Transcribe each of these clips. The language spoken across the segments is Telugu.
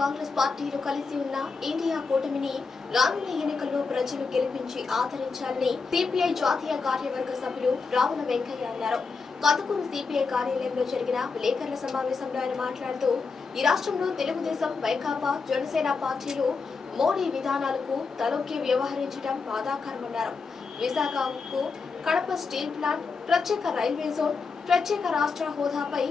కాంగ్రెస్ పార్టీలు కలిసి ఉన్న ఇండియా కూటమిని రానున్న ఎన్నికల్లో ప్రజలు గెలిపించి ఆదరించాలని సిపిఐ జాతీయ కార్యవర్గ సభ్యులు రావుల వెంకయ్య అన్నారు. కథకూరు సిపిఐ కార్యాలయంలో జరిగిన విలేకరుల సమావేశంలో ఆయన మాట్లాడుతూ ఈ రాష్ట్రంలో తెలుగుదేశం వైకాపా జనసేన పార్టీలు మోడీ విధానాలకు తలొక్కి వ్యవహరించడం బాధాకరమన్నారు. విశాఖకు కడప స్టీల్ ప్లాంట్ ప్రత్యేక రైల్వే జోన్ ప్రత్యేక రాష్ట్ర హోదాపై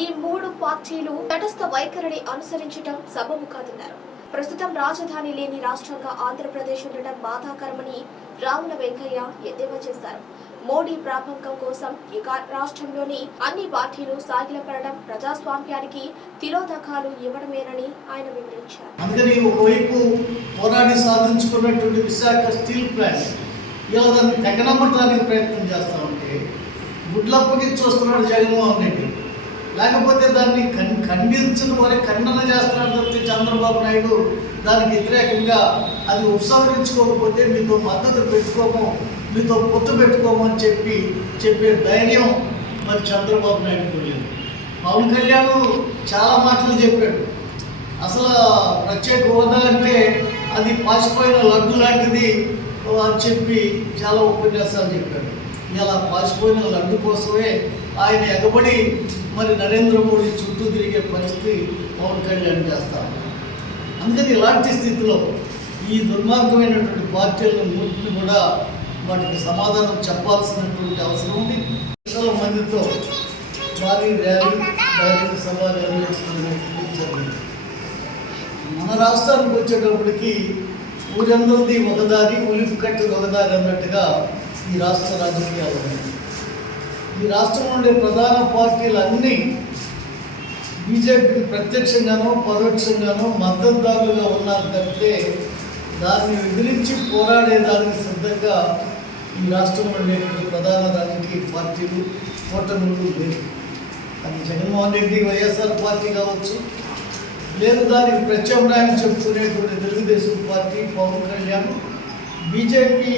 ఈ మూడు పార్టీలు తటస్థ వైఖరిని అనుసరించడం సబబు కాదన్నారు ప్రస్తుతం రాజధాని లేని రాష్ట్రంగా ఆంధ్రప్రదేశ్ ఉండటం బాధాకరమని రావుల వెంకయ్య ఎద్దేవా చేశారు. మోడీ ప్రాపంకం కోసం ఇక రాష్ట్రంలోని అన్ని పార్టీలు సాగిలపడడం ప్రజాస్వామ్యానికి తిలోదకాలు ఇవ్వడమేనని ఆయన వివరించారు. అందుకని ఒకవైపు పోరాడి సాధించుకున్నటువంటి విశాఖ స్టీల్ ప్లాంట్ ఇలా దాన్ని తెగనమ్మటానికి ప్రయత్నం చేస్తూ ఉంటే గుడ్లప్పగించి వస్తున్నాడు జగన్మోహన్ రెడ్డి. లేకపోతే దాన్ని కన్ ఖండించిన వారి ఖండన చేస్తున్నాడు తప్పితే చంద్రబాబు నాయుడు దానికి వ్యతిరేకంగా అది ఉపసంహరించుకోకపోతే మీతో మద్దతు పెట్టుకోము మీతో పొత్తు పెట్టుకోము అని చెప్పి చెప్పే ధైర్యం మరి చంద్రబాబు నాయుడు లేదు. పవన్ కళ్యాణ్ చాలా మాటలు చెప్పాడు. అసలు ప్రత్యేక హోదా అంటే అది పాసిపోయిన లడ్డు లాంటిది అని చెప్పి చాలా ఉపన్యాసాలు చెప్పాడు. ఇలా పాసిపోయిన లడ్డు కోసమే ఆయన ఎగబడి మరి నరేంద్ర మోడీ చుట్టూ తిరిగే పరిస్థితి పవన్ కళ్యాణ్ చేస్తా అందుకని ఇలాంటి స్థితిలో ఈ దుర్మార్గమైనటువంటి పార్టీలను మూర్తిని కూడా వాటికి సమాధానం చెప్పాల్సినటువంటి అవసరం ఉంది. లక్షల మందితో భారీ ర్యాలీ బహిరంగ సభ ర్యాలీ జరిగింది. మన రాష్ట్రానికి వచ్చేటప్పటికి ఊరందరిది ఒకదారి ఉలిపి కట్టి ఒకదారి అన్నట్టుగా ఈ రాష్ట్ర రాజకీయాలు ఉన్నాయి. ఈ రాష్ట్రంలో ఉండే ప్రధాన పార్టీలన్నీ బీజేపీకి ప్రత్యక్షంగానో పరోక్షంగానో మద్దతుదారులుగా ఉన్నారు తప్పితే దాన్ని ఎదిరించి పోరాడేదానికి సిద్ధంగా ఈ రాష్ట్రంలో ఉండేటువంటి ప్రధాన రాజకీయ పార్టీలు కూటమిలు లేవు. అది జగన్మోహన్ రెడ్డి వైఎస్ఆర్ పార్టీ కావచ్చు లేదు దానికి ప్రత్యామ్నాయం చెప్పుకునేటువంటి తెలుగుదేశం పార్టీ పవన్ కళ్యాణ్ బీజేపీ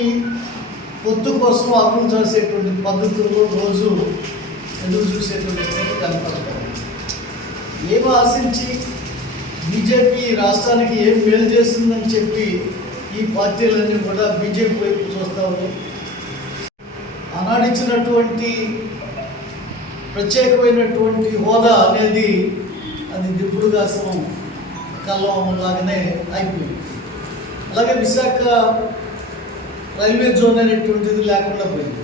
పొత్తు కోసం అమలు చేసేటువంటి పద్ధతుల్లో రోజు ఎదురు చూసేటువంటి స్థితి కనపడతాం ఏం ఆశించి బీజేపీ రాష్ట్రానికి ఏం మేలు చేస్తుందని చెప్పి ఈ పార్టీలన్నీ కూడా బీజేపీ వైపు చూస్తూ ఉన్నాయి ఆనాడిచ్చినటువంటి ప్రత్యేకమైనటువంటి హోదా అనేది అది దిప్పుడు కాసం కల్లం లాగానే అయిపోయింది. అలాగే విశాఖ రైల్వే జోన్ అనేటువంటిది లేకుండా పోయింది.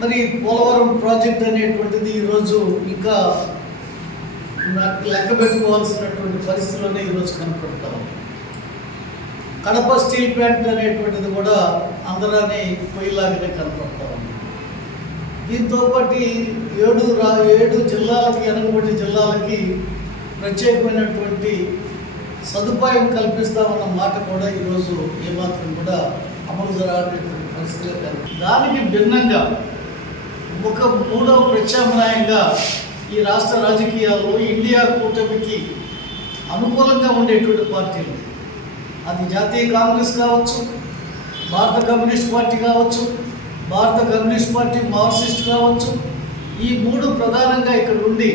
మరి పోలవరం ప్రాజెక్ట్ అనేటువంటిది ఈరోజు ఇంకా లెక్క పెట్టుకోవాల్సినటువంటి పరిస్థితుల్లోనే ఈరోజు కనపడతా కడప స్టీల్ ప్లాంట్ అనేటువంటిది కూడా అందరానే పొయ్యిలాగానే కనపడతా ఉంది. దీంతో పాటు ఏడు రా ఏడు జిల్లాలకి వెనకబడి జిల్లాలకి ప్రత్యేకమైనటువంటి సదుపాయం కల్పిస్తామన్న మాట కూడా ఈరోజు ఏమాత్రం కూడా అమలు జరగనటువంటి పరిస్థితులు కనిపి దానికి భిన్నంగా ఒక మూడవ ప్రత్యామ్నాయంగా ఈ రాష్ట్ర రాజకీయాల్లో ఇండియా కూటమికి అనుకూలంగా ఉండేటువంటి పార్టీలు అది జాతీయ కాంగ్రెస్ కావచ్చు భారత కమ్యూనిస్ట్ పార్టీ కావచ్చు భారత కమ్యూనిస్ట్ పార్టీ మార్క్సిస్ట్ కావచ్చు. ఈ మూడు ప్రధానంగా ఇక్కడ ఉండి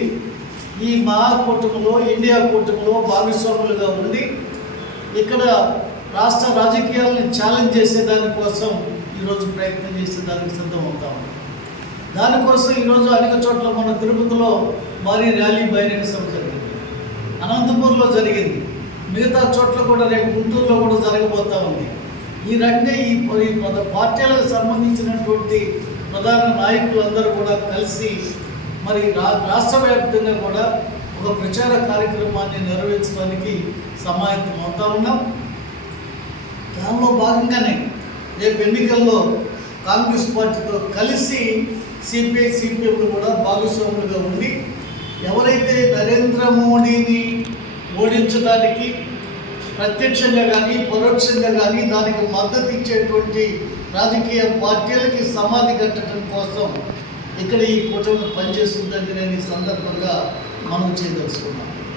ఈ మహాకూటమిలో ఇండియా కూటమిలో భాగస్వాములుగా ఉండి ఇక్కడ రాష్ట్ర రాజకీయాలను ఛాలెంజ్ చేసే దానికోసం ఈరోజు ప్రయత్నం చేసే దానికి సిద్ధం అవుతా దానికోసం ఈరోజు అనేక చోట్ల మన తిరుపతిలో భారీ ర్యాలీ బహిరంగ సభ జరిగింది. అనంతపూర్లో జరిగింది. మిగతా చోట్ల కూడా రేపు గుంటూరులో కూడా జరగబోతూ ఉంది. ఈ రెండే ఈ పార్టీలకు సంబంధించినటువంటి ప్రధాన నాయకులందరూ కూడా కలిసి మరి రా రాష్ట్ర వ్యాప్తంగా కూడా ఒక ప్రచార కార్యక్రమాన్ని నెరవేర్చడానికి సమాయత్తం అవుతా ఉన్నాం. దానిలో భాగంగానే రేపు ఎన్నికల్లో కాంగ్రెస్ పార్టీతో కలిసి సిపిఐ సిపిఎంలు కూడా భాగస్వాములుగా ఉండి ఎవరైతే నరేంద్ర మోడీని ఓడించడానికి ప్రత్యక్షంగా కానీ పరోక్షంగా కానీ దానికి మద్దతు ఇచ్చేటువంటి రాజకీయ పార్టీలకి సమాధి కట్టడం కోసం ఇక్కడ ఈ కూటమి పనిచేస్తుందని నేను ఈ సందర్భంగా మనం చేయదలుచుకున్నాను